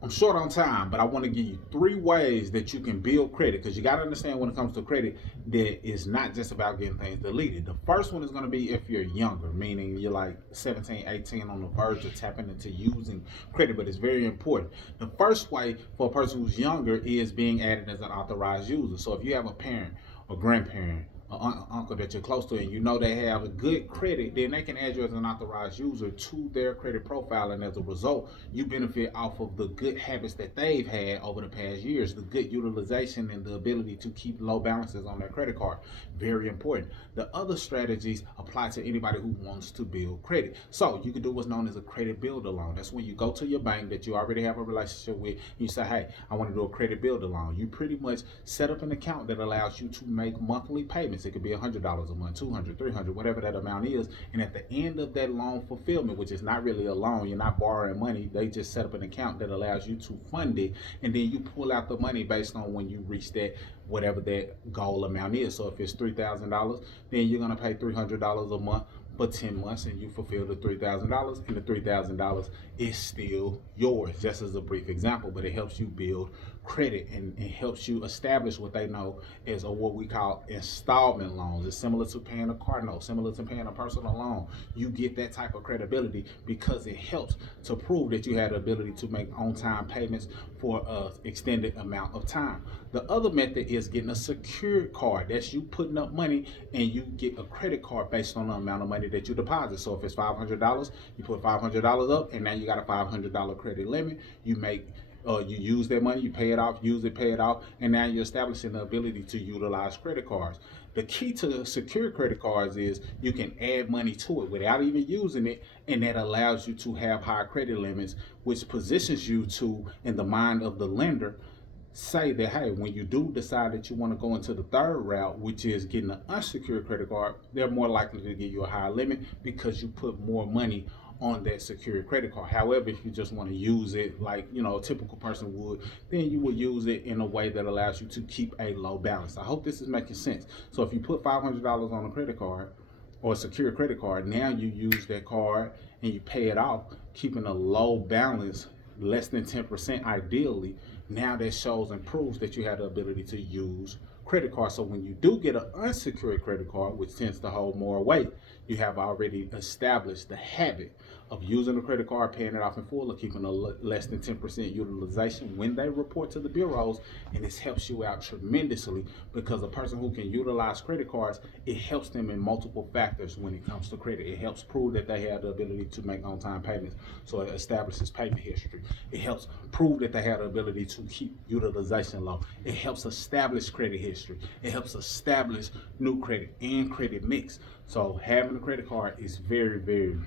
I'm short on time, but I want to give you 3 ways that you can build credit, because you got to understand when it comes to credit that it's not just about getting things deleted. The first one is going to be if you're younger, meaning you're like 17, 18 on the verge of tapping into using credit, but it's very important. The first way for a person who's younger is being added as an authorized user. So if you have a parent or grandparent uncle that you're close to and you know they have a good credit, then they can add you as an authorized user to their credit profile, and as a result you benefit off of the good habits that they've had over the past years, the good utilization and the ability to keep low balances on their credit card. Very important. The other strategies apply to anybody who wants to build credit. So you can do what's known as a credit builder loan. That's when you go to your bank that you already have a relationship with, you say, hey, I want to do a credit builder loan. You pretty much set up an account that allows you to make monthly payments. It could be $100 a month, 200, 300, whatever that amount is. And at the end of that loan fulfillment, which is not really a loan, you're not borrowing money. They just set up an account that allows you to fund it, and then you pull out the money based on when you reach that whatever that goal amount is. So if it's $3,000, then you're gonna pay $300 a month for 10 months, and you fulfill the $3,000, and the $3,000 is still yours. Just as a brief example, but it helps you build credit, and it helps you establish what they know as what we call installment loans. It's similar to paying a car note, similar to paying a personal loan. You get that type of credibility because it helps to prove that you had the ability to make on-time payments for an extended amount of time. The other method is getting a secured card. That's you putting up money and you get a credit card based on the amount of money that you deposit. So if it's $500, you put $500 up, and now you got a $500 credit limit. You use that money, you pay it off, use it, pay it off, and now you're establishing the ability to utilize credit cards. The key to secure credit cards is you can add money to it without even using it, and that allows you to have higher credit limits, which positions you to, in the mind of the lender, say that, hey, when you do decide that you want to go into the third route, which is getting an unsecured credit card, they're more likely to give you a higher limit because you put more money on that secured credit card. However, if you just want to use it like a typical person would, then you would use it in a way that allows you to keep a low balance. I hope this is making sense. So if you put $500 on a credit card or a secure credit card, now you use that card and you pay it off, keeping a low balance, less than 10% ideally. Now that shows and proves that you have the ability to use credit card. So when you do get an unsecured credit card, which tends to hold more weight, you have already established the habit of using the credit card, paying it off in full, or keeping a less than 10% utilization when they report to the bureaus. And this helps you out tremendously, because a person who can utilize credit cards, it helps them in multiple factors when it comes to credit. It helps prove that they have the ability to make on-time payments, so it establishes payment history. It helps prove that they have the ability to keep utilization low. It helps establish credit history. It helps establish new credit and credit mix. So having a credit card is very, very,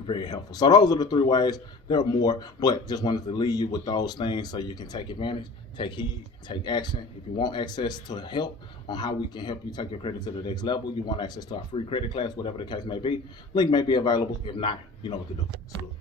very helpful. So those are the 3 ways. There are more, but just wanted to leave you with those things so you can take advantage, take heed, take action. If you want access to help on how we can help you take your credit to the next level, you want access to our free credit class, whatever the case may be, link may be available. If not, you know what to do. Salute.